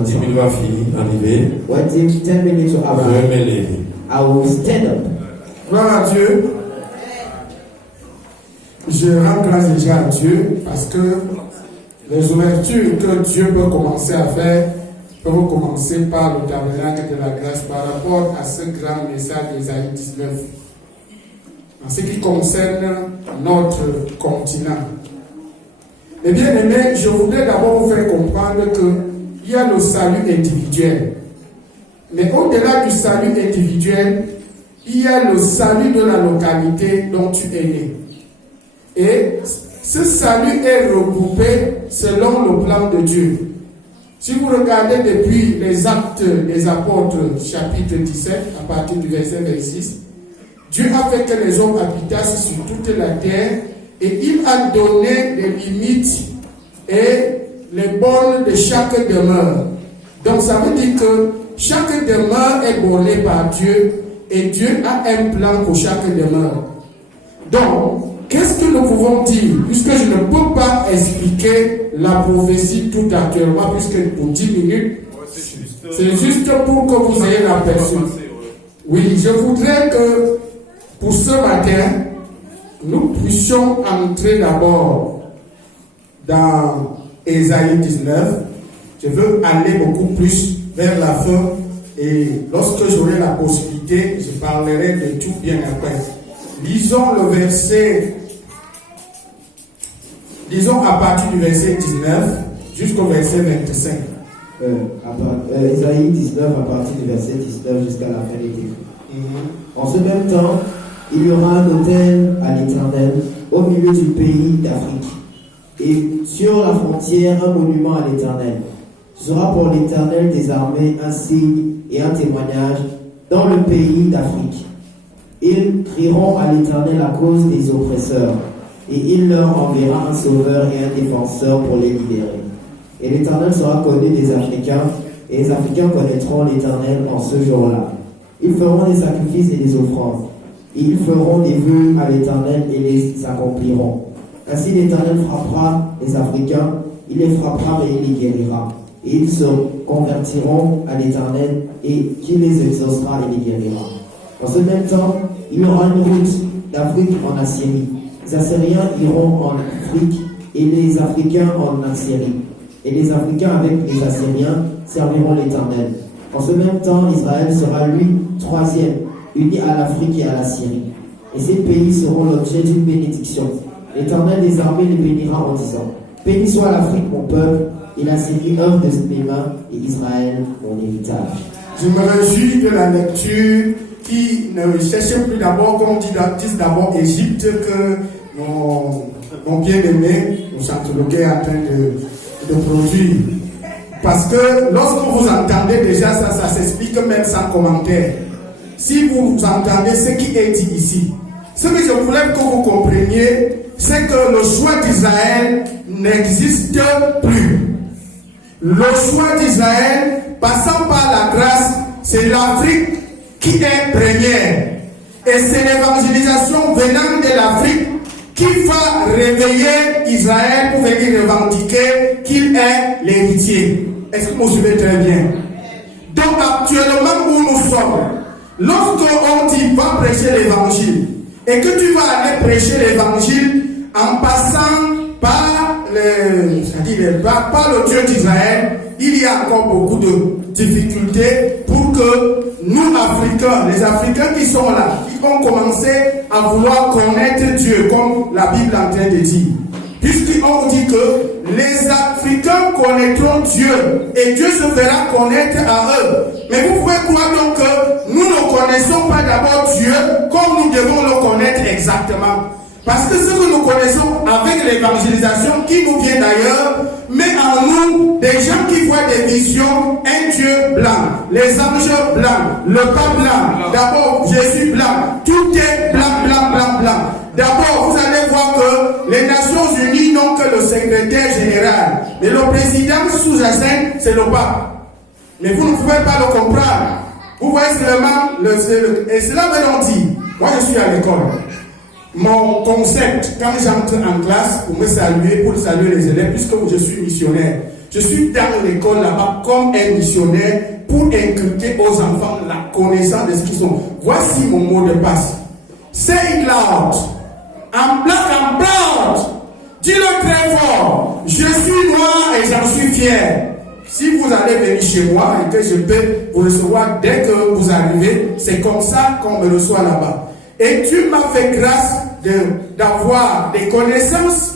25 10 ans. minutes va finir, arriver. When 10 minutes will Je arrive, vais me lever. I will stand up. Gloire à Dieu. Je rends grâce déjà à Dieu parce que les ouvertures que Dieu peut commencer à faire peuvent commencer par le tabernacle de la grâce par rapport à ce grand message d'Ésaïe 19. En ce qui concerne notre continent. Mais bien aimé, je voudrais d'abord vous faire comprendre qu'il y a le salut individuel. Mais au-delà du salut individuel, il y a le salut de la localité dont tu es né. Et ce salut est regroupé selon le plan de Dieu. Si vous regardez depuis les Actes des Apôtres, chapitre 17, à partir du verset 26, Dieu a fait que les hommes habitassent sur toute la terre et il a donné les limites et les bornes de chaque demeure. Donc ça veut dire que chaque demeure est bornée par Dieu et Dieu a un plan pour chaque demeure. Donc, qu'est-ce que nous pouvons dire? Puisque je ne peux pas expliquer la prophétie tout actuellement, puisque pour 10 minutes, c'est juste pour que vous ayez l'aperçu. Oui, je voudrais que pour ce matin, nous puissions entrer d'abord dans Ésaïe 19. Je veux aller beaucoup plus vers la fin et lorsque j'aurai la possibilité, je parlerai de tout bien après. Lisons le verset, disons à partir du verset 19 jusqu'au verset 25. Ésaïe 19 à partir du verset 19 jusqu'à la fin des livres. En ce même temps, il y aura un autel à l'Éternel au milieu du pays d'Afrique. Et sur la frontière, un monument à l'Éternel. Ce sera pour l'Éternel des armées un signe et un témoignage dans le pays d'Afrique. Ils crieront à l'Éternel à cause des oppresseurs, et il leur enverra un sauveur et un défenseur pour les libérer. Et l'Éternel sera connu des Africains, et les Africains connaîtront l'Éternel en ce jour-là. Ils feront des sacrifices et des offrandes, et ils feront des vœux à l'Éternel et les accompliront. Ainsi l'Éternel frappera les Africains, il les frappera mais il les guérira. Et ils se convertiront à l'Éternel et qui les exaucera et les guérira. En ce même temps, il y aura une route d'Afrique en Assyrie. Les Assyriens iront en Afrique et les Africains en Assyrie. Et les Africains avec les Assyriens serviront l'Éternel. En ce même temps, Israël sera lui troisième, uni à l'Afrique et à la Syrie. Et ces pays seront l'objet d'une bénédiction. L'Éternel des armées les bénira en disant: béni soit l'Afrique mon peuple, et la Syrie œuvre de mes mains, et Israël mon héritage. Je me réjouis de la lecture qui ne cherche plus d'abord, comme disent d'abord Égypte, que mon bien-aimé, mon chanteloquet est en train de produire. Parce que lorsque vous entendez déjà ça s'explique même sans commentaire. Si vous entendez ce qui est dit ici, ce que je voulais que vous compreniez, c'est que le choix d'Israël n'existe plus. Le choix d'Israël, passant par la grâce, c'est l'Afrique qui est première. Et c'est l'évangélisation venant de l'Afrique qui va réveiller Israël pour venir revendiquer qu'il est l'héritier. Est-ce que vous suivez très bien? Donc actuellement où nous sommes, lorsqu'on dit va prêcher l'évangile, et que tu vas aller prêcher l'évangile en passant par le Dieu d'Israël, il y a encore beaucoup de difficultés pour que nous, Africains, les Africains qui sont là, qui ont commencé à vouloir connaître Dieu, comme la Bible est en train de dire. Puisqu'on dit que les Africains connaîtront Dieu et Dieu se fera connaître à eux. Mais vous pouvez croire donc que nous ne connaissons pas d'abord Dieu comme nous devons le connaître exactement. Parce que ce que nous connaissons avec l'évangélisation qui nous vient d'ailleurs, met en nous des gens qui voient des visions, un Dieu blanc, les anges blancs, le pape blanc, d'abord Jésus blanc, tout est blanc, blanc, blanc, blanc. D'abord, vous allez voir que les Nations Unies n'ont que le secrétaire général, mais le président sous-jacent, c'est le pape. Mais vous ne pouvez pas le comprendre. Vous voyez seulement et cela me dit, moi je suis à l'école. Mon concept, quand j'entre en classe pour me saluer, pour saluer les élèves, puisque je suis missionnaire, Je suis dans l'école là-bas comme un missionnaire pour inculquer aux enfants la connaissance de ce qu'ils sont. Voici mon mot de passe. Say it loud. I'm black, I'm proud. Dis-le très fort. Je suis noir et j'en suis fier. Si vous allez venir chez moi et que je peux vous recevoir dès que vous arrivez, c'est comme ça qu'on me reçoit là-bas. Et tu m'as fait grâce d'avoir des connaissances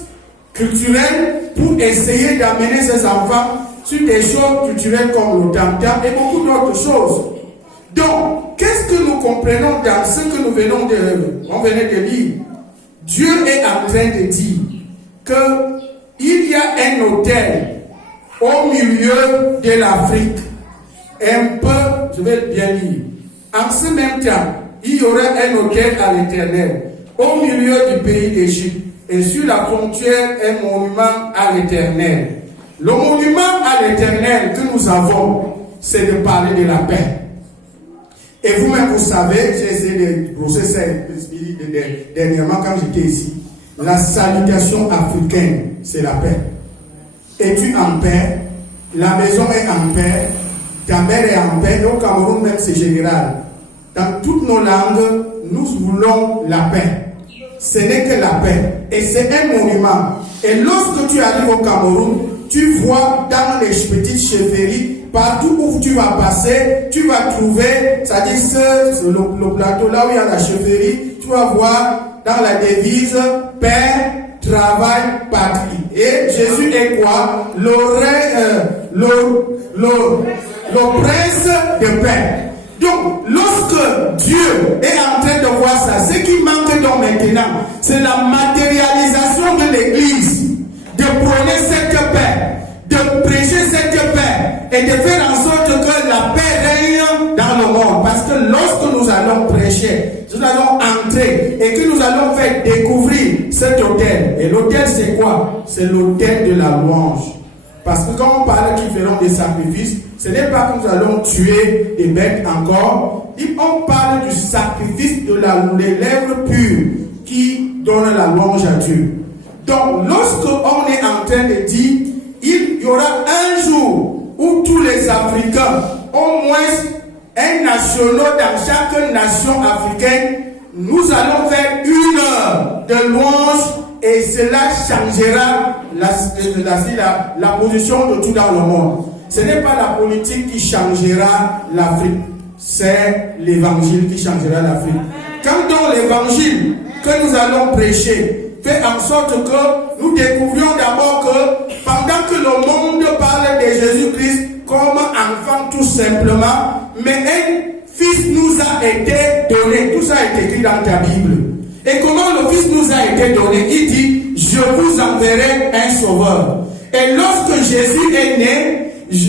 culturelles pour essayer d'amener ces enfants sur des choses culturelles comme le tam-tam et beaucoup d'autres choses. Donc, qu'est-ce que nous comprenons dans ce que nous venons de lire? Dieu est en train de dire qu'il y a un autel au milieu de l'Afrique, un peu, je vais bien lire. En ce même temps, il y aurait un autel à l'Éternel au milieu du pays d'Égypte et sur la frontière un monument à l'Éternel. Le monument à l'Éternel que nous avons, c'est de parler de la paix. Et vous-même, vous savez, j'ai essayé de brosser ça dernièrement quand j'étais ici. La salutation africaine, c'est la paix. Es-tu en paix? La maison est en paix. Ta mère est en paix. Et au Cameroun même, c'est général. Dans toutes nos langues, nous voulons la paix. Ce n'est que la paix. Et c'est un monument. Et lorsque tu arrives au Cameroun, tu vois dans les petites chefferies, partout où tu vas passer, tu vas trouver, c'est-à-dire le plateau là où il y a la chefferie, tu vas voir dans la devise paix, travail, patrie. Et Jésus est quoi? Le prince de paix. Donc, lorsque Dieu est en train de voir ça, ce qui manque donc maintenant, c'est la matérialisation de l'Église, de prôner cette paix, de prêcher cette paix et de faire en sorte que la paix règne dans le monde. Parce que lorsque nous allons prêcher, nous allons entrer et que nous allons faire découvrir cet autel. Et l'autel, c'est quoi? C'est l'autel de la louange. Parce que quand on parle qu'ils feront des sacrifices, ce n'est pas que nous allons tuer des bêtes encore. On parle du sacrifice des lèvres pures qui donnent la louange à Dieu. Donc, lorsqu'on est en train de dire, il y aura un jour où tous les Africains, au moins un national dans chaque nation africaine, nous allons faire 1 heure de louange et cela changera la position de tout dans le monde. Ce n'est pas la politique qui changera l'Afrique, c'est l'évangile qui changera l'Afrique. Quand donc l'évangile que nous allons prêcher fait en sorte que nous découvrions d'abord que pendant que le monde parle de Jésus-Christ comme enfant tout simplement, mais un fils nous a été donné. Tout ça est écrit dans ta Bible. Et comment le fils nous a été donné? Il dit, je vous enverrai un sauveur. Et lorsque Jésus est né,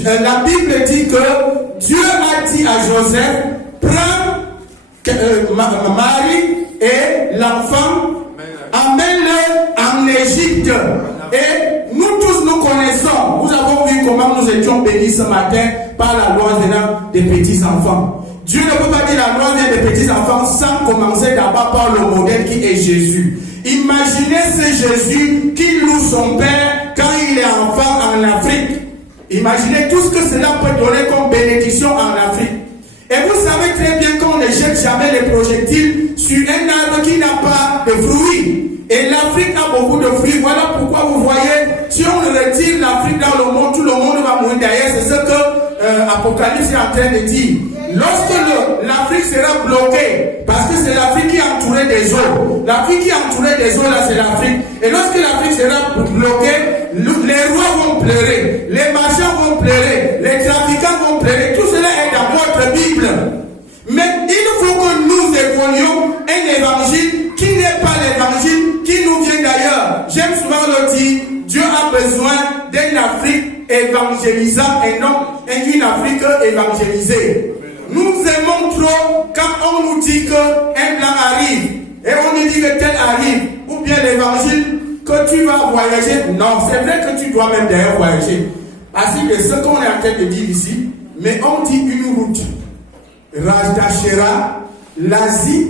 la Bible dit que Dieu a dit à Joseph, prends Marie et l'enfant, amène-le en Égypte. Et nous tous nous connaissons. Nous avons vu comment nous étions bénis ce matin par la loi des petits enfants. Dieu ne peut pas dire la loi des petits enfants sans commencer d'abord par le modèle qui est Jésus. Imaginez ce Jésus qui loue son Père quand il est enfant en Afrique. Imaginez tout ce que cela peut donner comme bénédiction en Afrique. Et vous savez très bien qu'on ne jette jamais les projectiles sur un arbre qui n'a pas de fruits. Et l'Afrique a beaucoup de fruits. Voilà pourquoi vous voyez, si on retire l'Afrique dans le monde, tout le monde va mourir. D'ailleurs, c'est ce que Apocalypse est en train de dire. Lorsque l'Afrique sera bloquée, parce que c'est l'Afrique qui est entourée des eaux. L'Afrique qui est entourée des eaux, là, c'est l'Afrique. Et lorsque l'Afrique sera bloquée, les rois vont pleurer, les marchands vont pleurer, les trafiquants vont pleurer. Tout cela est dans votre Bible. Mais il faut que nous évoluions un évangile qui n'est pas l'évangile qui nous vient d'ailleurs. J'aime souvent le dire, Dieu a besoin d'une Afrique évangélisant et non d'une Afrique évangélisée. Nous aimons trop quand on nous dit qu'un blanc arrive et on nous dit que tel arrive, ou bien l'évangile que tu vas voyager. Non, c'est vrai que tu dois même d'ailleurs voyager. Ainsi que ce qu'on est en train de dire ici, mais on dit une route rattachera l'Asie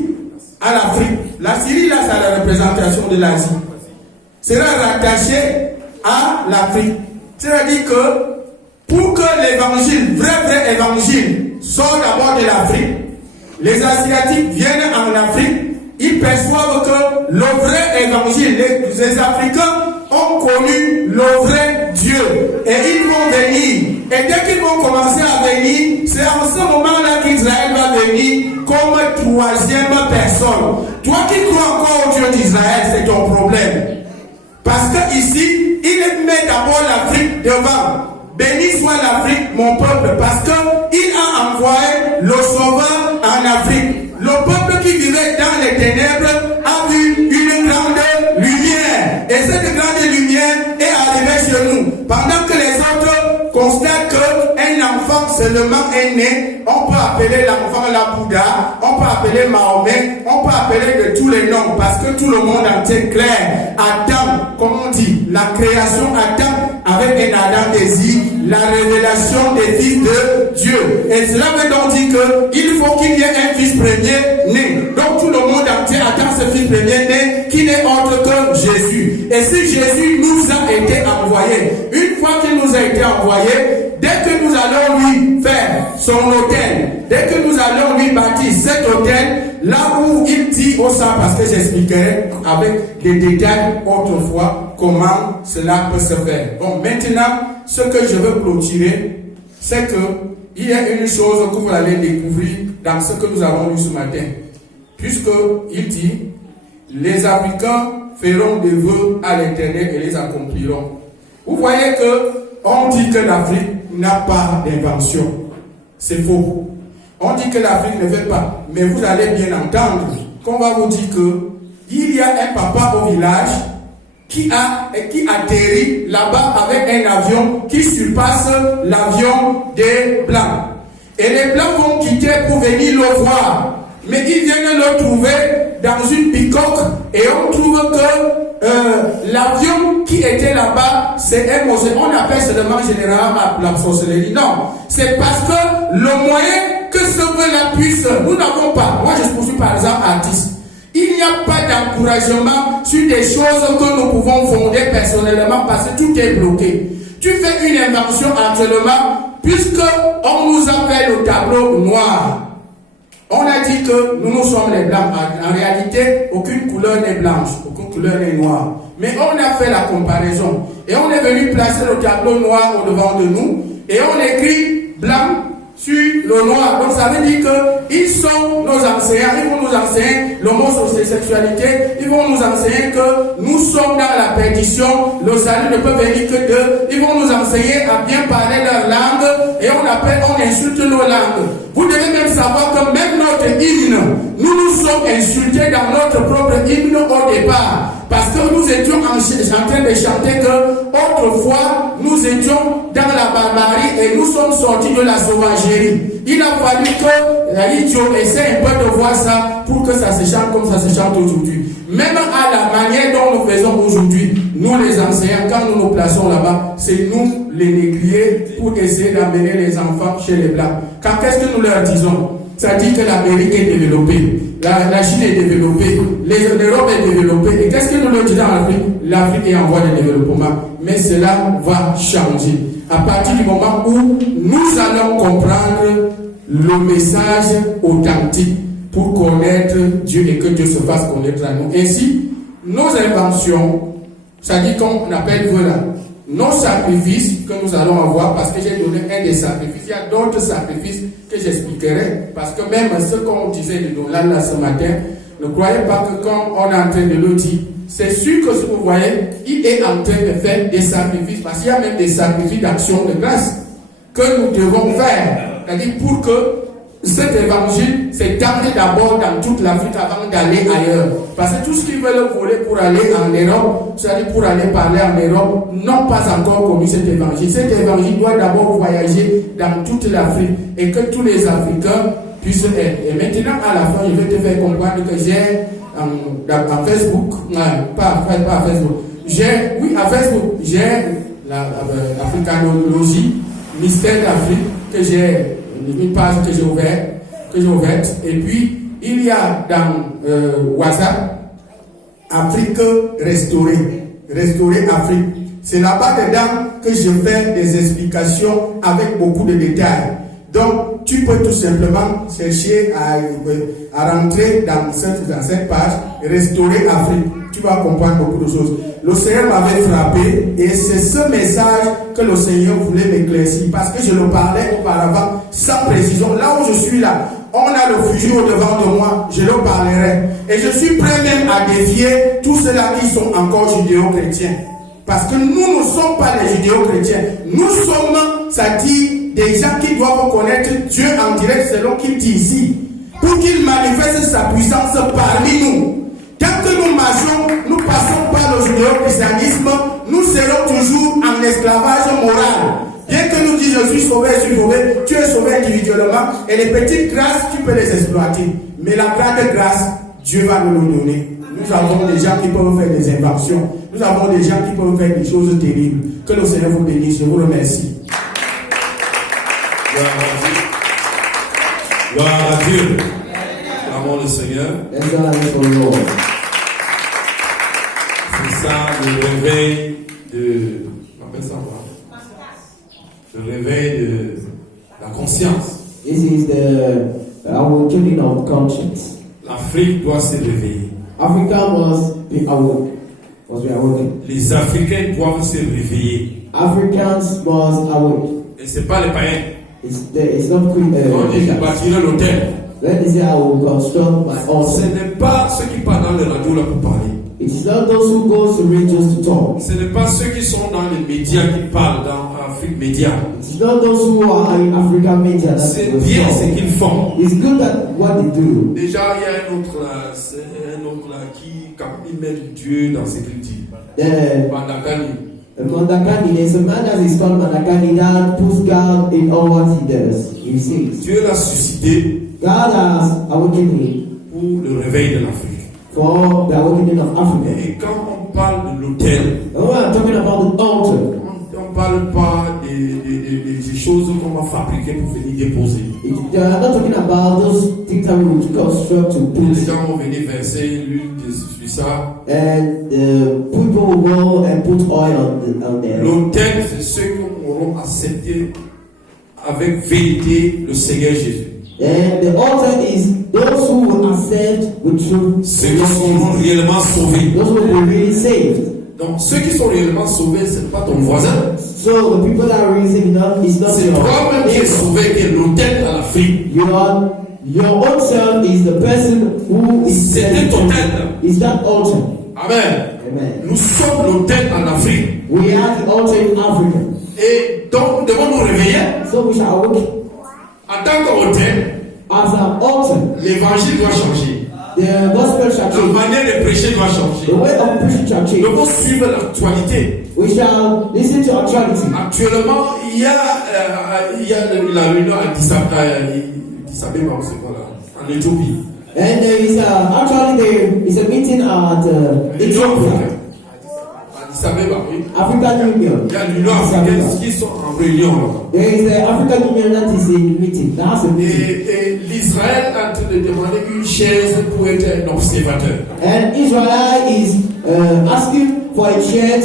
à l'Afrique. La Syrie, là, c'est la représentation de l'Asie. Sera rattachée à l'Afrique. C'est-à-dire que pour que l'évangile, vrai évangile, sorte d'abord de l'Afrique, les Asiatiques viennent en Afrique, ils perçoivent que le vrai évangile, les Africains ont connu le vrai Dieu et ils vont venir. Et dès qu'ils vont commencer à venir, c'est en ce moment-là qu'Israël va venir comme troisième personne. Toi qui crois encore au Dieu d'Israël, c'est ton problème. Parce que ici, il met d'abord l'Afrique devant. Béni soit l'Afrique, mon peuple, parce qu'il a envoyé le sauveur en Afrique. Le peuple qui vivait dans les ténèbres a vu une grande lumière. Et cette grande lumière est arrivée chez nous. Pendant que les autres constatent qu'un enfant seulement est né, on peut appeler l'enfant la Bouddha, on peut appeler Mahomet, on peut appeler de tous les noms, parce que tout le monde entier clair. Adam, comme on dit, la création Adam avec un Adam désir, la révélation des fils de Dieu. Et cela veut donc dire qu'il faut qu'il y ait un fils premier né. Donc tout le monde entier attend ce fils premier né qui n'est autre que Jésus. Et si Jésus nous a été envoyé, une fois qu'il nous a été envoyé, dès que nous allons lui faire son autel, dès que nous allons lui bâtir cet autel, là où il dit au sang, parce que j'expliquerai avec des détails autrefois comment cela peut se faire. Bon, maintenant, ce que je veux clôturer, c'est que il y a une chose que vous allez découvrir dans ce que nous avons lu ce matin. Puisqu'il dit, les Africains feront des vœux à l'Éternel et les accompliront. Vous voyez que on dit que l'Afrique n'a pas d'invention. C'est faux. On dit que l'Afrique ne fait pas. Mais vous allez bien entendre qu'on va vous dire que il y a un papa au village qui atterrit là-bas avec un avion qui surpasse l'avion des Blancs. Et les Blancs vont quitter pour venir le voir. Mais ils viennent le trouver dans une picoque et on trouve que l'avion qui était là-bas, c'est un mausolée. On appelle seulement généralement la sorcellerie. Non, c'est parce que le moyen que ce vœu-là puisse, nous n'avons pas. Moi, je suis par exemple artiste. Il n'y a pas d'encouragement sur des choses que nous pouvons fonder personnellement parce que tout est bloqué. Tu fais une invention actuellement puisque on nous appelle le tableau noir. On a dit que nous sommes les blancs. En réalité, aucune couleur n'est blanche, aucune couleur n'est noire. Mais on a fait la comparaison. Et on est venu placer le tableau noir au devant de nous. Et on écrit blanc sur le noir. Donc ça veut dire qu'ils sont nos enseignants. Ils vont nous enseigner l'homosexualité. Ils vont nous enseigner que nous sommes dans la perdition. Le salut ne peut venir que d'eux. Ils vont nous enseigner à bien parler leur langue. Et on insulte nos langues. Vous devez même savoir que même notre hymne, nous sommes insultés dans notre propre hymne au départ. Parce que nous étions en train de chanter que autrefois nous étions dans la barbarie et nous sommes sortis de la sauvagerie. Il a fallu que l'idiot essaie un peu de voir ça pour que ça se chante comme ça se chante aujourd'hui. Même à la manière dont nous faisons aujourd'hui, nous les enseignants, quand nous nous plaçons là-bas, c'est nous les négriers pour essayer d'amener les enfants chez les Blancs. Car qu'est-ce que nous leur disons? Ça dit que l'Amérique est développée, la Chine est développée, l'Europe est développée. Et qu'est-ce que nous leur disons en Afrique? L'Afrique est en voie de développement. Mais cela va changer. À partir du moment où nous allons comprendre le message authentique pour connaître Dieu et que Dieu se fasse connaître à nous. Ainsi, nos inventions, ça dit qu'on appelle voilà, nos sacrifices que nous allons avoir, parce que j'ai donné un des sacrifices. Il y a d'autres sacrifices que j'expliquerai, parce que même ce qu'on disait de Nolan là ce matin, ne croyez pas que quand on est en train de le dire, c'est sûr que si vous voyez, il est en train de faire des sacrifices, parce qu'il y a même des sacrifices d'action de grâce que nous devons faire. C'est-à-dire pour que cet évangile s'est amené d'abord dans toute l'Afrique avant d'aller ailleurs. Parce que tout ce qu'ils veulent voler pour aller en Europe, c'est-à-dire pour aller parler en Europe, n'ont pas encore connu cet évangile. Cet évangile doit d'abord voyager dans toute l'Afrique et que tous les Africains puissent être. Et maintenant, à la fin, je vais te faire comprendre que j'ai en Facebook, pas à Facebook, à Facebook, j'ai l'Africanologie, Mystère d'Afrique, que j'ai une page que j'ai ouverte, et puis il y a dans WhatsApp Afrique restaurée Afrique. C'est là-bas dedans que je fais des explications avec beaucoup de détails. Donc, tu peux tout simplement chercher à rentrer dans cette page, restaurer Afrique. Tu vas comprendre beaucoup de choses. Le Seigneur m'avait frappé et c'est ce message que le Seigneur voulait m'éclaircir parce que je le parlais auparavant sans précision. Là où je suis là, on a le futur au-devant de moi, je le parlerai. Et je suis prêt même à défier tous ceux-là qui sont encore judéo-chrétiens. Parce que nous ne sommes pas les judéo-chrétiens. Nous sommes, ça dit, des gens qui doivent connaître Dieu en direct selon qu'il dit ici. Pour qu'il manifeste sa puissance parmi nous. Tant que nous marchons, nous passons par le judéo-christianisme, nous serons toujours en esclavage moral. Bien que nous disions je suis sauvé, tu es sauvé individuellement et les petites grâces, tu peux les exploiter. Mais la grande grâce, Dieu va nous le donner. Nous avons des gens qui peuvent faire des inventions. Nous avons des gens qui peuvent faire des choses terribles. Que le Seigneur vous bénisse. Je vous remercie. Gloire à Dieu. Clamons le Seigneur. C'est ça le réveil de. On appelle ça quoi? Le réveil de la conscience. This is the awakening of conscience. L'Afrique doit se réveiller. Africa must be awake. Must be awakened. Les Africains doivent se réveiller. Africans must awake. Et c'est pas les païens. It's not On dit je bâtirai l'hôtel. When they say I will construct my own. Ce n'est pas ceux qui parlent dans les radios là pour parler. It is not those who go to radios to talk. Ce n'est pas ceux qui sont dans les médias qui parlent dans Afrique Média. It is not those who are in African media that C'est bien ce qu'ils font. It's good at what they do. Déjà, il y a un autre là qui met Dieu dans ce qu'il dit. Mandakani. Mandakani, there's a man that is called Mandakani that puts God in all what he does. He says. Dieu l'a suscité. God has awakened him pour le réveil de l'Afrique. For the awakening of Africa. Et quand on parle de l'autel, I'm talking about the altar. On ne parle pas des choses qu'on va fabriquer pour venir déposer. I'm not talking about those things that we will construct to put. Les gens vont venir verser l'huile sur ça. And people will go and put oil on there. L'autel, c'est ceux qui auront accepté avec vérité le Seigneur Jésus. And the altar is those who will accept with truth. Ceux qui seront réellement sauvés. Those who will be really saved. Donc ceux qui sont réellement sauvés, ce n'est pas ton voisin. So the people that are really saved is not c'est toi-même qui es sauvé, qui est l'autel à l'Afrique. Your own self is the person who is. C'est un autel. Is that altar? Amen. Amen. Nous sommes l'autel en Afrique. We are the altar in Africa. Et donc nous devons nous réveiller. So we shall awaken. En tant qu'autel, as an altar, l'évangile doit changer. The gospel shall change. La manière de prêcher doit changer. The way of preaching shall change. Nous devons suivre l'actualité. We shall listen to actuality. Actuellement, il y a la réunion à Addis Abeba, c'est quoi là, en Éthiopie. And there is actually a meeting at Ethiopia. Addis Abeba, oui. African Union. Il y a l'Union africaine qui sont en réunion là. There is the African Union that is in meeting. That's a meeting. Et l'Israël est en train de demander une chaise pour être un observateur. And Israel is asking for a chair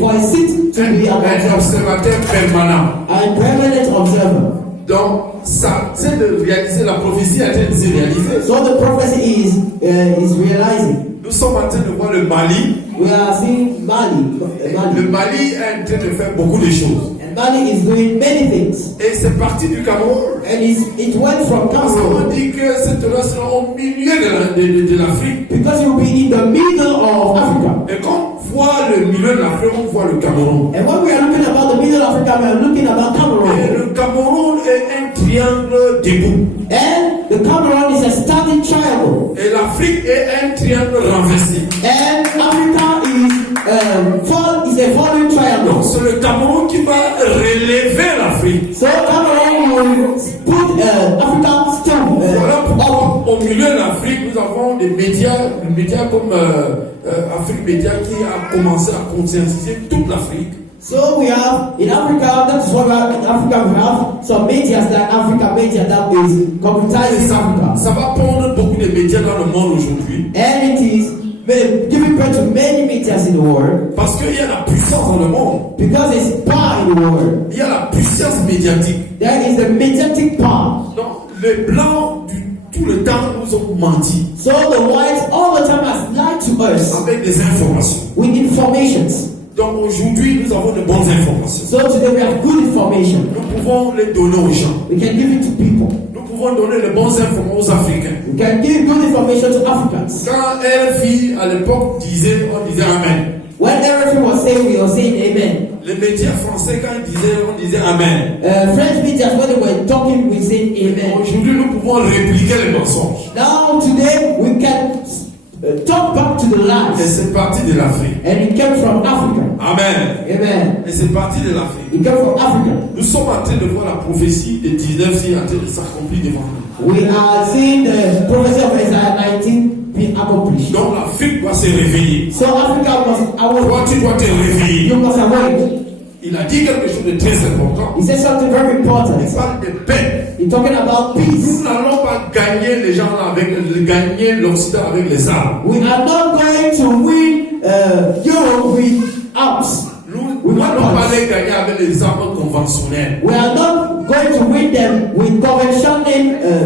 for a seat to be un observateur permanent. A permanent observer. Donc, ça, c'est de réaliser la prophétie est en train de se réaliser. So the prophecy is realizing. Nous sommes en train de voir le Mali. We are seeing Mali. Le Mali est en train de faire beaucoup de choses. And Mali is doing many things. Et c'est parti du Cameroun. And it went from Cameroun. On dit que cette race sera au milieu de l'Afrique. Because you will be in the middle of Africa. Et quand on voit le milieu de l'Afrique, on voit le Cameroun. And when we are looking about the middle of Africa, we are looking about Cameroon. Et le Cameroun est un triangle debout. And the Cameroon is a standing triangle. Et l'Afrique est un triangle renversé. And Africa is a falling triangle. Donc c'est le Cameroun qui va relever l'Afrique. So Cameroon will put Africa still. Voilà pourquoi au milieu de l'Afrique, nous avons des médias comme Afrique Média qui a commencé à conscientiser toute l'Afrique. So we have in Africa, that is what in Africa we have some media like Africa Media that is computerizing Africa. Ça va prendre beaucoup de médias dans le monde aujourd'hui. And it is giving birth to many medias in the world. Parce qu'il y a la puissance dans le monde. Because there's power in the world. Il y a la puissance médiatique. There is the mediatic power. Donc, les blancs, tout le temps, nous ont menti. So the whites all the time has lied to us Avec des informations. with informations. Donc, aujourd'hui, nous avons de bonnes informations. So today we have good information. Nous pouvons les donner aux gens. We can give it to people. Nous pouvons donner les bonnes informations aux Africains. We can give good information to Africans. Quand RFI, à l'époque, on disait Amen. When everything was saying, we were saying amen. Les médias français, quand ils disaient, on disait Amen. French media, when they were talking, we said amen. Aujourd'hui, nous pouvons répliquer les mensonges. Now today we can talk back to the Et lies. c'est parti de l'Afrique. And it came from Africa. Amen. Amen. Et c'est parti de l'Afrique. It came from Africa. Nous sommes en train de voir la prophétie de 19 qui est en train de s'accomplir devant nous. We are seeing the prophecy of Isaiah 19 being accomplished. Donc l'Afrique doit se réveiller. So Africa must awake. Toi, tu dois te réveiller. You must awake. Il a dit quelque chose de très important. He said something very important. Il parle de paix. He's talking about peace. Nous n'allons pas gagner les gens avec, gagner l'Occident avec les armes. We are not going to win Europe with arms. Nous n'allons pas les gagner avec les armes conventionnelles. We are not going to win them with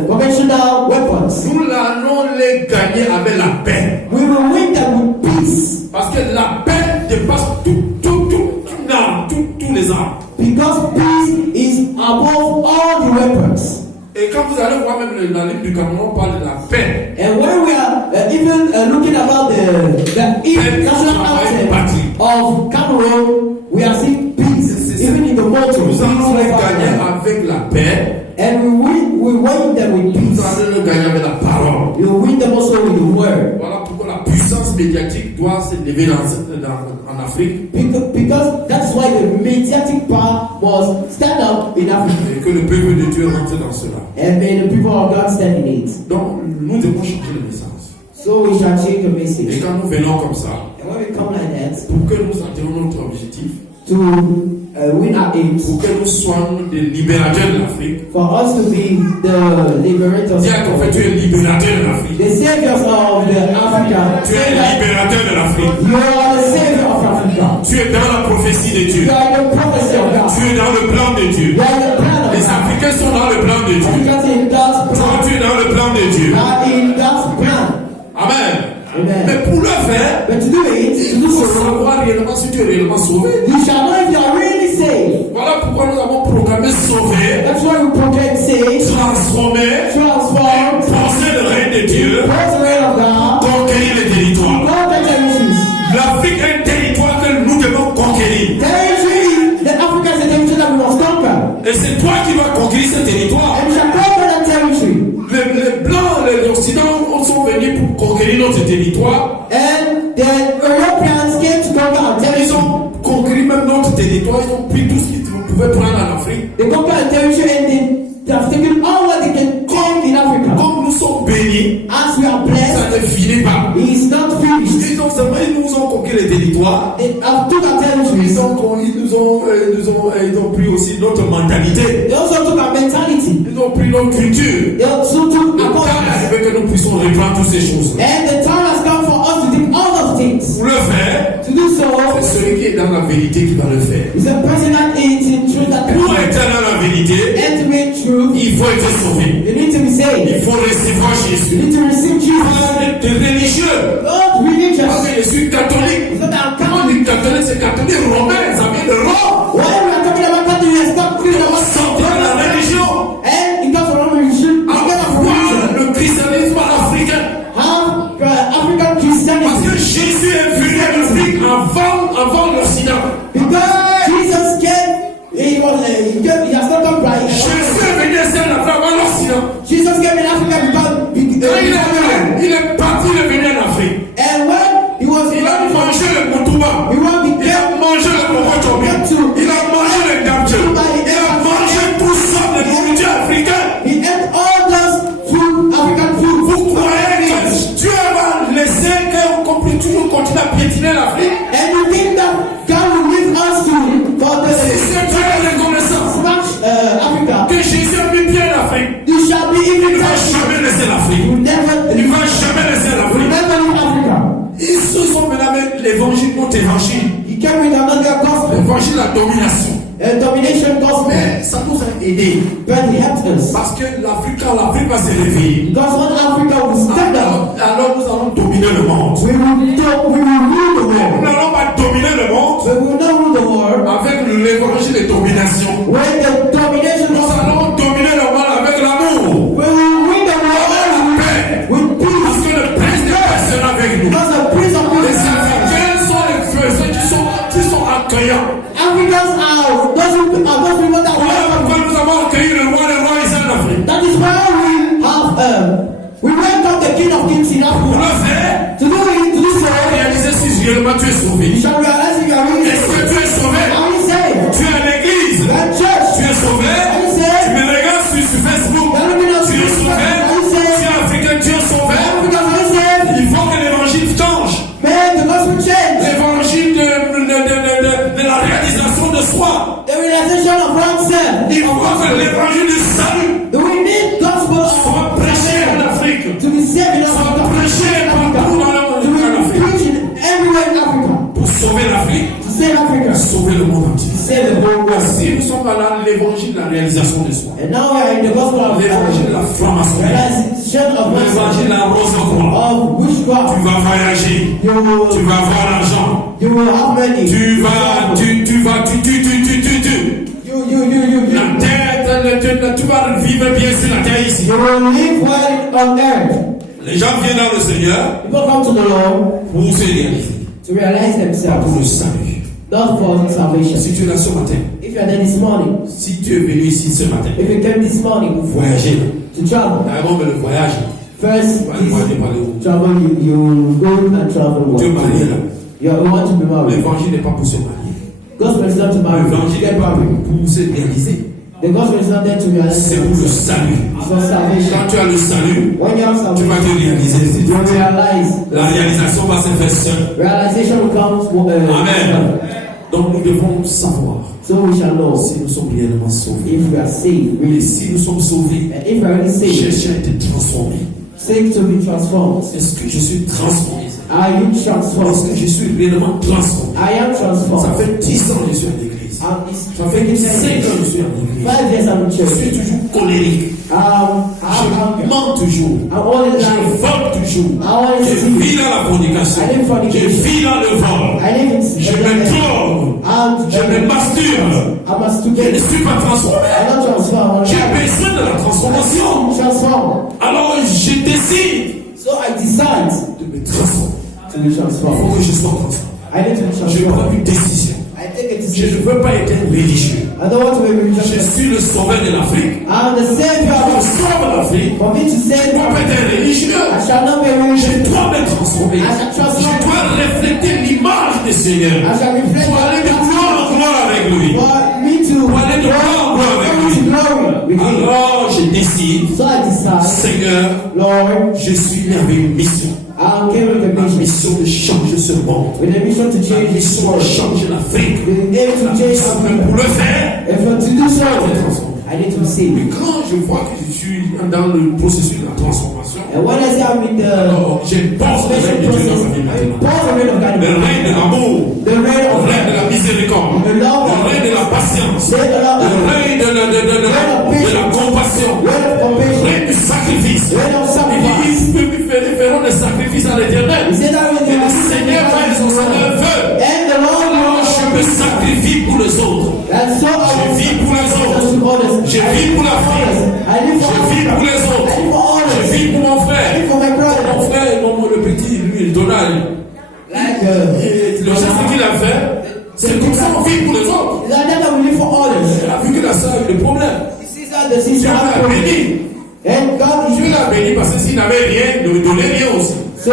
conventional weapons. Nous allons les gagner avec la paix. We will win them with peace. Parce que la paix dépasse tous les armes. Because peace is above all the weapons. Et quand vous allez voir même la ligne du Cameroun, on parle de la paix. And when we are even looking about the national anthem of Cameroon, we are seeing peace. Even in the motto, Nous allons les peace gagner avec la paix. and we win them with Nous peace. allons les gagner avec la parole. You win them also with the word. Voilà pourquoi la puissance médiatique doit se lever en Afrique. Because that's why the mediatic power must stand up in Africa. Et que le peuple de Dieu rentre dans cela. And may the people of God stand in it. Donc, nous devons changer le message. So we shall change the Et message. quand nous venons comme ça, And when we come like that, pour que nous atteignions notre objectif, to win our aims, pour que nous soyons des libérateurs de l'Afrique, for us to be the liberators, dis à ton frère, tu es libérateur de l'Afrique. the saviors of the Africa. Tu es libérateur de l'Afrique. You are the savior of Africa. Tu es dans la prophétie de Dieu. You are the prophecy of God. Tu es dans le plan de Dieu. You are the plan of Les God. Africains sont dans le plan de Dieu. Africans in God's Toi, plan. tu es dans le plan de Dieu. Are in God's plan. Amen. Amen. Mais pour le faire, But to do it, il to do faut so, savoir réellement si tu es réellement sauvé. you shall know if you are really saved. Voilà pourquoi nous avons programmé sauver, That's why we proclaim saved, transformer, transformed, penser le règne de Dieu, praise the word of God, conquérir les territoires. all the territories. L'Afrique est un territoire que nous devons conquérir. Territory, the Africa is a territory that we must conquer. Et c'est toi qui vas conquérir ce territoire. And we shall conquer that territory. Les Blancs, les Occidentaux sont venus pour conquérir notre territoire. And the Europeans came to conquer our Ils territory. ont conquéri même notre territoire. Ils ont pris tout ce qu'ils pouvaient prendre en Afrique. They conquered our territory and they have taken all what they can take in Africa. Comme nous sommes bénis, As we are ça blessed, ne finit pas. it is not finished. Ils nous ont conquis les territoires. They have took our territories. Ils ont pris aussi notre mentalité. They also took our mentality. Ils ont pris notre culture. They also took Le our temps est culture. arrivé que nous puissions reprendre toutes ces choses. And the time has come for us to take all those things. Pour le faire, To do so, c'est celui qui est dans la vérité qui va le faire. is a person that is in truth that Pour can être dans la vérité, ultimate truth. il faut être sauvé. You need to be Il saved. faut recevoir You Jésus. need to receive Jesus. Pas de religieux. Not religious. Parce que je suis catholique. It's not our Quand on Catholic. dit catholique, c'est catholique romain. Ça vient de Rome. When we are talking about Catholic, we are talking On about s'entend la religion. and it comes from religion. It comes from religion. Avoir le christianisme africain. Have African Parce Christianity. que Jésus est venu en Afrique avant l'Occident. Because Jesus came, he has not come by. Jésus est venu seul avant l'Occident. Jesus came in Africa because Il est parti, il est venu en Afrique. and when he was Il a running from mangé le moutouba. he Il a mangé le mokotobi. Il a mangé domination gospel. Mais ça nous a aidés. But it helped us. Parce que quand l'Afrique va se réveiller, Because when Africa will stand up, alors nous allons dominer le monde. we will rule the Nous world. n'allons pas dominer le monde We will not rule the world avec l'évangile de domination. when the domination Nous gospel. allons dominer le monde avec l'amour. We will win the Avec la world paix. with Parce peace. que le prince des paix sera avec nous. Because the Prince of Les Peace. Africains sont ceux qui sont accueillants. Africans are those people that Voilà welcome. pourquoi nous avons accueilli le roi ici en Afrique. That is why we welcome the King of Kings in Pour Africa. le faire, To do so, réaliser si réellement tu es sauvé. you shall realize if you are really Est-ce que tu es sauvé? Are you saved? Tu es à l'église. You are church. Tu es sauvé. Are you Tu saved? me regardes sur Facebook. Let me know. Tu es sauvé. Are you Tu saved? es africain, tu es sauvé. Africans, are you saved? Il faut que l'évangile change. Man, the gospel change. L'évangile de la réalisation de soi. The realization of oneself. Il faut que l'évangile du salut We need gospel soit prêché en Afrique. to be saved in Soit Africa. prêché partout dans To be l'Afrique. preached everywhere in Africa. Pour sauver l'Afrique, To save Africa. sauver le monde entier. To save the whole world. Si nous sommes là, l'évangile de la réalisation de soi. And now we are in the gospel of L'évangile de la franc-maçonnerie. realization of L'évangile de la rose en croix. of witchcraft. Tu vas voyager. You Tu will, vas avoir l'argent. you will have money. Tu vas. You. La terre, tu vas vivre bien sur la terre ici. You will live well on earth. Les gens viennent dans le Seigneur People come to the Lord pour se réaliser. to realize Pas themselves. pour le salut. Not for salvation. Si tu es là ce matin, If you are there this morning, si tu es venu ici ce matin, if you came this morning voyager. to travel, D'abord, mais le voyage, first tu vas aller parler où? travel, you go and travel. Tu es marié là. You want to be married. L'évangile n'est pas pour se marier. Gospel is not to marry. L'évangile n'est Get pas married. pour se réaliser. The gospel is not there to realize. C'est pour le salut. It's for salvation. Quand tu as le salut, When you have tu vas salvation, te réaliser. you realize. La réalisation va se faire seule. Realization will come. Amen. Donc nous devons savoir So we shall know si nous sommes réellement sauvés. if we are saved. Et Really. si nous sommes sauvés, And if we are really saved, cherchez à être transformés. seek to be transformed. Est-ce que je suis transformé? Are you Est-ce que transformed? je suis réellement transformé? I am Ça transformed. fait 10 ans que je suis à l'église. Ça fait 5 ans que je suis à l'église. 5 years I'm in Je suis church. toujours colérique. Je mens toujours. I'm always Je lying. vole toujours. I always Je steal. vis dans la fornication. I live Je fornication. vis dans le vol. I live in Je me drogue. Je me masturbe. I must Je ne together. suis pas transformé. I don't transform. J'ai besoin de la transformation. Transform. Alors je décide So I decide de me transformer. to be Il faut transformed. que je sois transformé. I need to be Je prends transformed. une décision. I take a Je decision. ne veux pas être religieux. I don't want to be Je religious. suis le sauveur de l'Afrique. I'm the savior Je of sauve l'Afrique. For me to Je save ne dois pas être religieux. I shall not be Je religious. dois me transformer. I shall Je transform. dois refléter l'image du Seigneur. I shall reflect Pour aller de gloire en gloire avec lui. For me to Pour aller de gloire en gloire avec glory to lui. glory with him. Alors je décide, So I decide, Seigneur, Lord, je suis né avec une mission. I'll give with the La mission. mission de changer ce monde. With the mission to La change this mission de world. changer l'Afrique. With the aim to change Mais pour Africa. le faire, And for to do so, I need to be saved. mais quand je vois que je suis dans le processus de la transformation, And when I say I'm in the alors j'impose le règne de Dieu dans ma vie I maintenant. pour the reign of God. Le règne de l'amour, The reign le of règne de God. la miséricorde, The love le of règne de la patience, The love le of règne de la compassion, reign of le compassion. règne du sacrifice. Reign of sacrifice. Ils feront des sacrifices à l'éternel. He said that with Et le Seigneur va exaucer leur vœu. And the Lord Alors je me sacrifie pour les autres. and so Je vis pour les autres. to others. Je vis pour l'Afrique. I live for Je vis pour les I autres. live for Je others. vis pour mon I frère. live for my brother. Mon frère, le petit, lui, Donald. Like Le geste qu'il a fait, c'est comme ça qu'on vit pour les autres. like that we live for others. Il a vu que la soeur a eu des problèmes. He sees that the Dieu sister has l'a problems. béni. And God is Dieu l'a béni parce que s'il n'avait rien, il ne lui donnait rien aussi. so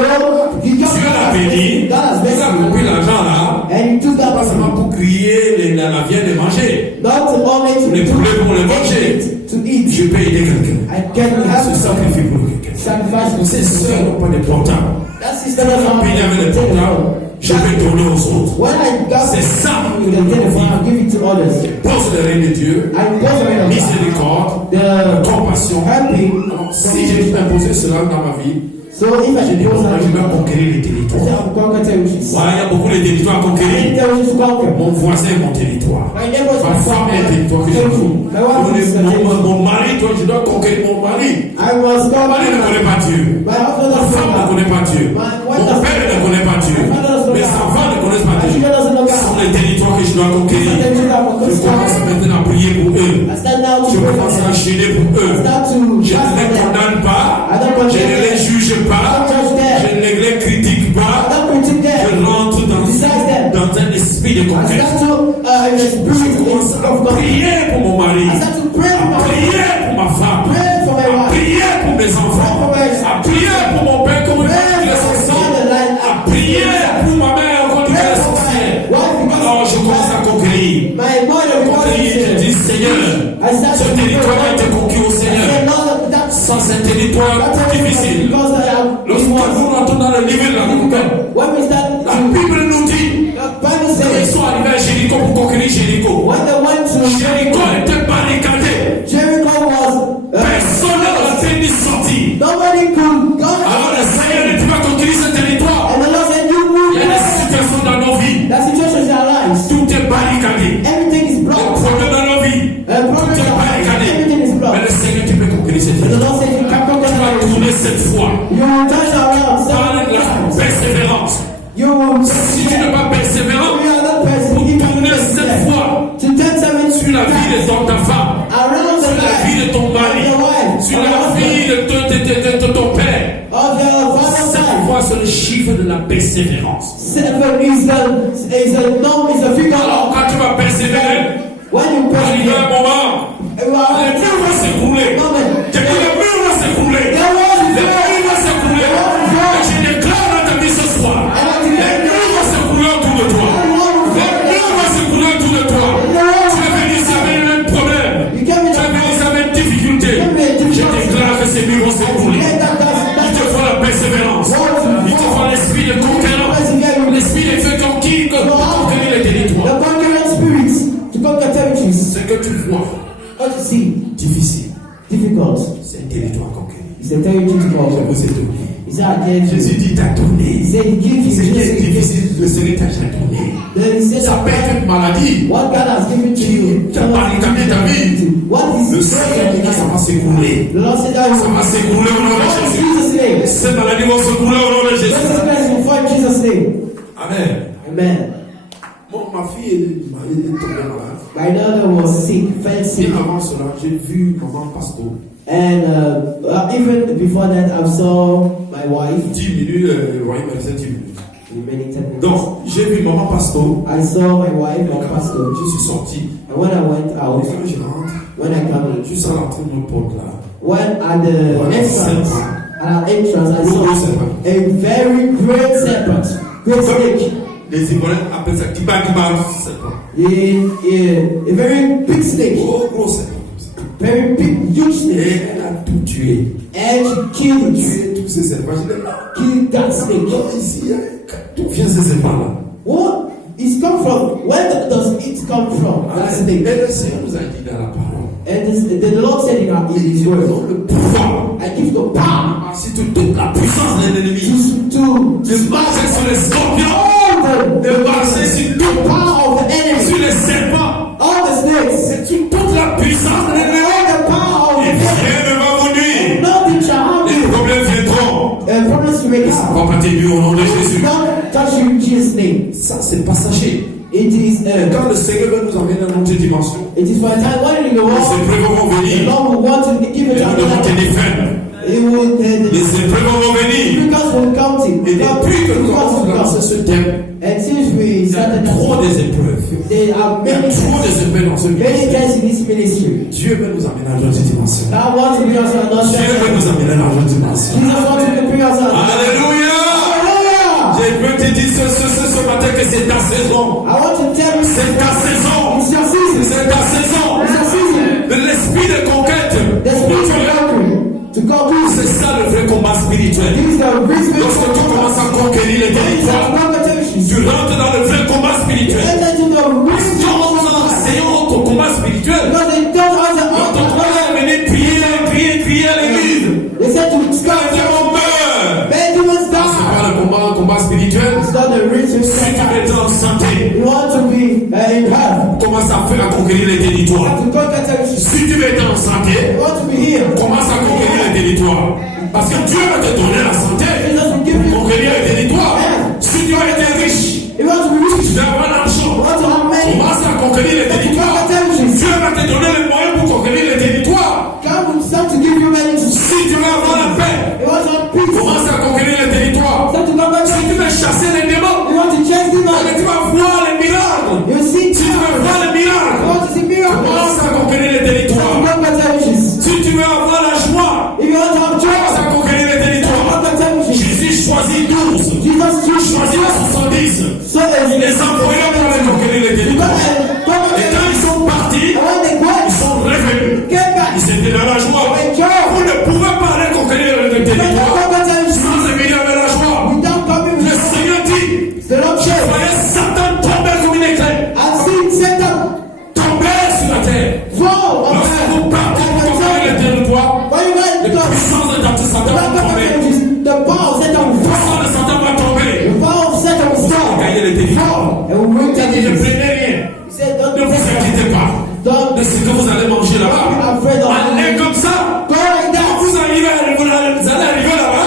he just Dieu l'a béni. God has Il a blessed compris him. l'argent là. And he took that Pas seulement pour crier la viande et manger. not only to Les poulets pour les manger. to eat. Je peux aider quelqu'un. I can have Se sacrifier pour quelqu'un. sacrifice for Ces sœurs n'ont pas de portable. That sister doesn't have Béni avec les portables. Je vais donner aux autres. When I got C'est ça. with the telephone, I'll give it to others. Pose le règne de Dieu. I pose the Miséricorde. the Compassion. helping. Alors, si j'ai imposé cela dans ma vie, So if I J'ai dit, propose moi, je dois conquérir les I territoires. say I'm conquer territories. Voilà, il y a beaucoup de territoires à I conquérir. need territories to conquer. Mon voisin est mon territoire. My neighbor is Ma femme est un territoire que je veux. My wife is a territory. Mon mari, toi, je dois conquérir mon mari. I must Mon mari ne conquer. connaît pas Dieu. My husband Ma doesn't femme ne know connaît pas Dieu. Mon père ne connaît pas Dieu. Mes enfants ne connaissent pas Dieu. Ce sont les territoires que je dois conquérir. Je commence maintenant à prier pour eux. I stand now to Je pray for commence à them. gêner pour I eux. start to Je ne les condamne pas. Je ne les juge pas. Je ne les critique pas. Je rentre dans un esprit de I conquête. start to in the Je spirit commence à of God. prier pour mon mari. I start to pray for À my wife. prier pour ma femme. Pray for my À wife. prier pour mes enfants. À prier pour mon père comme il est censé. À prier pour ma mère comme il est censé. Alors je commence à conquérir. My mother Conquérir, je dis Seigneur, ce territoire a été conquis au Seigneur. Sans un territoire difficile. Lorsque nous rentrons dans le niveau de la conquête, la Bible nous dit qu'ils sont arrivés à Jéricho pour conquérir Jéricho. Jéricho était barricadé. Personne ne rentrait ni sorti. Alors le Seigneur dit tu vas conquérir ce territoire. Il y a des situations dans nos vies. Tout est barricadé. Les problèmes dans nos vies. Tout est barricadé. Mais le Seigneur, tu peux conquérir ce territoire. Tu vas tourner cette fois. Par la persévérance. Si tu n'es pas persévérant, pour tourner cette fois sur la vie de ta femme, sur la vie de ton mari, sur la vie de ton père. Cette fois, c'est le chiffre de la persévérance. Alors, quand tu vas persévérer, arrivé à un moment, le mur va s'écrouler. J'ai dit, le mur va s'écrouler. Le mur va s'écrouler. Et je déclare dans ta vie ce soir, le mur va s'écrouler autour de toi. Le mur va s'écrouler autour de toi. Tu es venu ici avec un problème. Tu es venu ici avec une difficulté. Je déclare que ces murs vont s'écrouler. Il te faut la persévérance. Il te faut l'esprit de conquérant. L'esprit de ceux qui conquérir les territoires. Ce que tu vois, difficile, c'est un territoire conquéri. Je vous ai donné. Jésus dit t'as donné. Ce qui est difficile, le Seigneur t'a déjà donné. Ça peut être une maladie qui a barricadé ta vie. Le Seigneur dit que ça va s'écrouler. Ça va s'écrouler au nom de Jésus. Ces maladies vont s'écrouler au nom de Jésus. Amen. Bon, ma fille est tombée malade. My daughter was sick, fell sick. Et avant cela, j'ai vu maman pasteur. And even before that, I saw my wife. 10 minutes, voyez, mais c'est 10 minutes. Remaining 10 minutes. Donc, j'ai vu maman pasteur. I saw my wife, my pastor. Je suis sorti. And when I went out, Et quand je rentre, when I come in, juste à l'entrée de notre porte là, when at the entrance, I saw a very great serpent, great snake. les Ivoiriens appellent ça kiba serpent. A very big snake. Gros serpent. Very big, huge snake. Et elle a tout tué. And she killed it. Tué tous ces serpents. Je dis, Killed that snake. ici, d'où vient ces serpents là? What is come from? Where does it come from? That snake. Et le Seigneur nous a dit dans la parole. And the Lord said in His word, Le pouvoir. I give the power Si toute la puissance de l'ennemi. to Marcher sur les scorpions. all De marcher sur tout. power of the Sur enemy, les serpents. all the snakes, C'est toute la puissance de l'ennemi. all the power of Et the enemy. rien ne va vous nuire. Nothing shall harm Les you. problèmes viendront. Promise to make Ça up. va pas t'aider au nom de Jésus. Don't touch you in Jesus' name. Ça, c'est passager. It is Quand le Seigneur veut nous emmener dans une autre dimension, for a time when in the les world, épreuves vont the venir. Lord will want to give Et it to nous devons another. tenir ferme. It will the Les épreuves vont venir. because will come to Et depuis que nous avons lancé ce thème, and since we il y a started trop des épreuves. there are Il y a many trop des épreuves dans ce many ministère. times in this ministry. Dieu veut nous amener dans une autre dimension. God wants to bring us to another Dieu veut level. nous amener dans une autre dimension. Jesus wants to bring us to Alléluia! Hallelujah! Je veux te dire ce matin que c'est ta saison. I want to tell you C'est ta saison. it's your season. C'est ta saison. It's your season. De l'esprit de conquête. The spirit of conquering to conquer. C'est ça le vrai combat spirituel. This is the real spirit Lorsque of tu commences à conquering. conquérir les territoires, tu rentres dans le vrai combat spirituel. Enter into the real Si spirit on of nous conquering. enseignons au combat spirituel, Because they don't answer all notre the problème est venu prier à l'église. They said to Quand stop. les démons meurent, à conquérir les territoires. Si tu veux être en santé, commence à conquérir les territoires. Parce que Dieu va te donner la santé pour conquérir les territoires. Si tu as été riche, tu vas avoir l'argent. Commence à conquérir les territoires. Dieu va te donner les moyens pour conquérir les territoires. Si tu veux avoir la paix, commence à conquérir les territoires. Si tu veux chasser les démons, tu vas voir les miracles. Si tu veux voir les miracles, commence à conquérir les territoires. Si tu veux avoir la joie, commence à conquérir les territoires. Jésus choisit 12. Choisit les 70. Les envoyés pour aller conquérir les territoires. Et quand ils sont partis, ils sont revenus. Ils étaient dans la joie. Vous ne pouvez pas aller conquérir les territoires sans venir avec la joie. Le Seigneur dit, je voyais Satan tomber comme une éclair. Tomber sur la terre. Lorsque vous partez pour conquérir les territoires, les puissances de Satan vont tomber. Le puissant de Satan va tomber. Vous allez gagner les territoires. Ne prenez rien. Ne vous inquiétez pas de ce que vous allez manger là-bas. Allez comme ça. Quand vous allez arriver là-bas,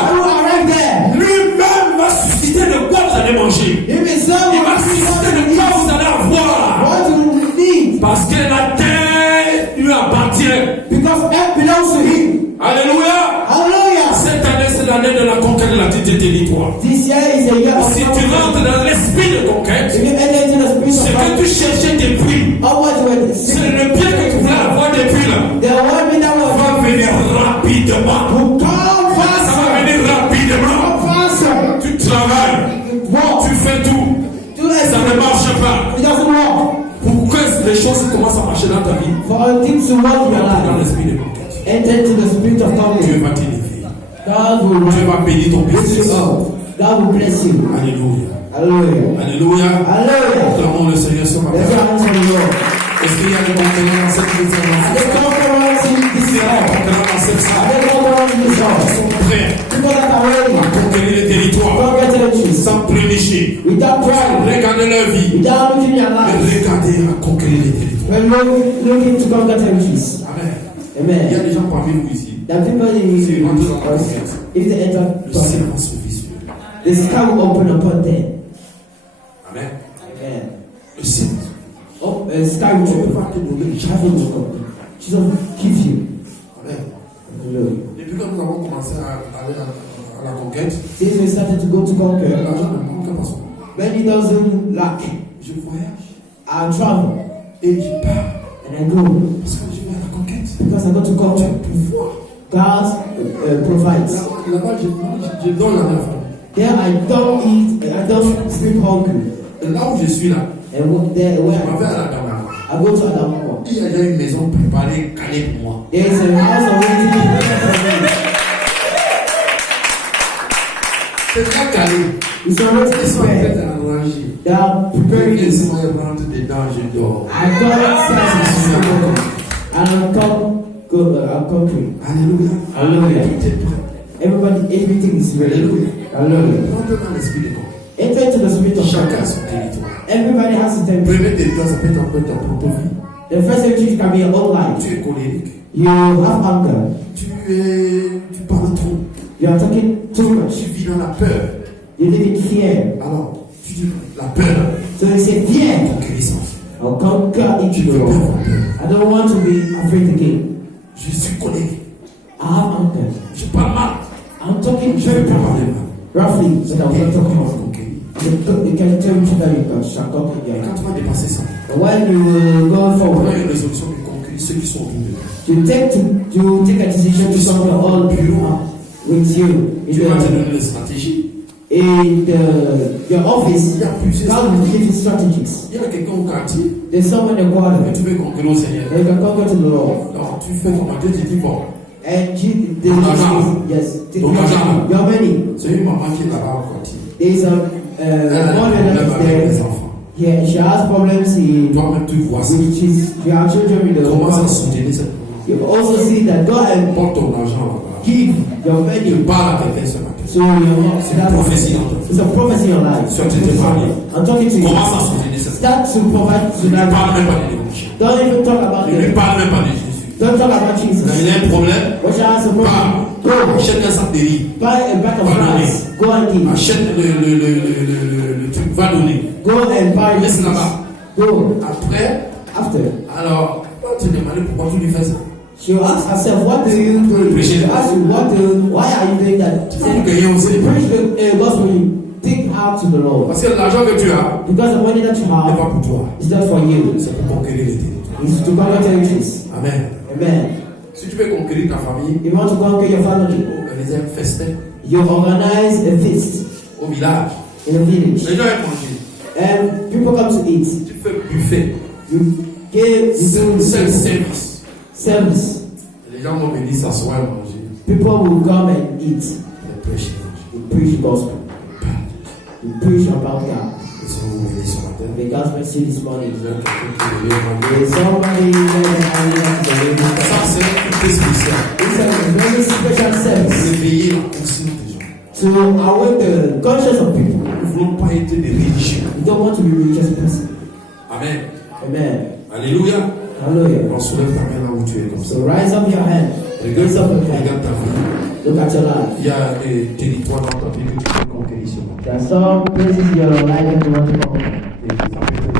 lui-même va susciter de quoi vous allez manger. Il va susciter de quoi vous allez avoir. Parce que la terre lui appartient. Alléluia. Cette année, c'est l'année de la conquête de la territoire. Si tu rentres dans l'esprit de conquête, ce que tu cherchais depuis, c'est le bien que tu voulais avoir depuis là, va venir rapidement. Ça va venir rapidement. Tu travailles, tu fais tout, ça ne marche pas. Pour que les choses commencent à marcher dans ta vie, dans l'esprit de conquête, Dieu va t'élever. Dieu va bénir ton business. Alléluia. Acclamons le Seigneur ce matin. Est-ce qu'il y a des conquérants dans cette maison? Il y a des conquérants dans cette salle. Ils sont prêts à conquérir les territoires sans prénicher, sans regarder leur vie, mais regarder à conquérir les territoires. Amen. Il y a des gens parmi vous ici. Si vous rentrez dans la conquête, le ciel va se visualiser. The sky will open upon them. Amen. Le ciel. Sky will open. Heaven will open. Jesus will give you. Amen. Depuis que nous avons commencé à aller à la conquête, since we started to go to conquer, l'argent ne manque pas son. many doesn't lack. Je voyage. I travel. Et je pars. And I go. Parce que je vais à la conquête. Because I go to conquer. God provides. Là-bas, je donne la neuf. There I don't eat, I don't sleep hungry. Et là où je suis là, and there where je m'en vais à la Ghana. I go to Adamawa. Il y a déjà une maison préparée, calée pour moi. There is a house already prepared for me. C'est déjà calé. It's already Ils sont en train prepared. de l'arranger. They are preparing it. Laisse-moi rentrer dedans, je dors. I go outside and I come praying. Alléluia. Hallelujah. Tout est prêt. Everybody, everything is ready. Hallelujah. Hallelujah. Rentre dans l'esprit de conquête. Enter into the spirit of Chacun a God. son territoire. Everybody has a temple. Premier territoire, ça peut être un peu ta propre vie. The first territory can be your own life. Tu es colérique. You have anger. Tu parles trop. You are talking too much. Tu vis dans la peur. You live in fear. Alors, tu dis la peur. So you say fear. Conquérissance. I'll conquer Tu each veux pas one. avoir peur. I don't want to be afraid again. Je suis colérique. I have anger. Je parle mal. I'm talking Je very ne peux pas parler properly. mal. Roughly, but I'm not talking Comment about. conquérir? You can tell each other you shall conquer Et again. quand tu vas dépasser ça, But when you go prends forward, une résolution de conquérir ceux qui sont autour de toi. you take a decision to conquer all people with you. Tu vas te donner des stratégies. In your office, Il y a plusieurs God will stratégies. give you strategies. Il y a quelqu'un au quartier There's someone in the que quarter tu veux conquérir au Seigneur. that you can conquer to the Lord. Alors tu fais comment Dieu te dit bon. And the Ton argent. yes, Ton argent. your money. C'est une maman qui est là-bas au quartier. There's a Elle a des mother that problèmes is avec les there. enfants. Yeah, she has problems in Toi-même tu vois ça. which is she has children with the Commence à mother. soutenir cette maman. You also see that God and Porte ton argent là-bas. give your Tu money. parles à quelqu'un ce matin. So your C'est une prophétie dans ta vie. it's a prophecy in your life. Soit tu t'es marié. I'm talking to you. Commence à soutenir cette maman. Start to provide to Tu ne that. parles même pas de l'évangile. Don't even talk about Ne lui it. parle même pas de Jésus. Don't talk about Jesus. Il a un problème. What you ask about? Pas. Go. Achète un sac de riz. Buy a bag of Va rice. Go and give. Achète le truc. Va donner. Go and buy Laisse this. là-bas. Go. Après, After. alors, tu vas te demander pourquoi tu lui fais ça. She'll ask herself, what do you do? She'll ask you, why are you doing that? Tu vas me gagner aussi. Preach the gospel, you take out to the Lord. Parce que l'argent que tu as Because the money that you n'est pas have pour toi. is not for you. C'est pour conquérir les territoires. It's to conquer territories. Amen. Amen. Si tu veux conquérir ta famille, You want to conquer your family, organiser un festin you organize a feast au village. in a village. Les gens aiment manger. And people come to eat. Tu fais buffet. You give Service. service. Les gens vont venir s'asseoir et manger. People will come and eat. Les prêches manger. You preach the gospel. You preach about God. Et si vous venez ce matin, The gospel see this morning. vous avez quelqu'un qui devait manger. There's somebody there. Ça, c'est un peu spécial. It's a very special service Réveiller la conscience des gens. to awake the conscience of people. Nous ne voulons pas être des religieux. You don't want to be a religious person. Amen. Amen. Alléluia. Hallelujah. On soulève ta main là où tu es comme ça. So rise up your hand. Raise up your hand. Regarde ta vie. Look at your life. Il y a des territoires dans ta vie que tu peux conquérir ce matin. There are some places in your life that you want to conquer. Et ça peut être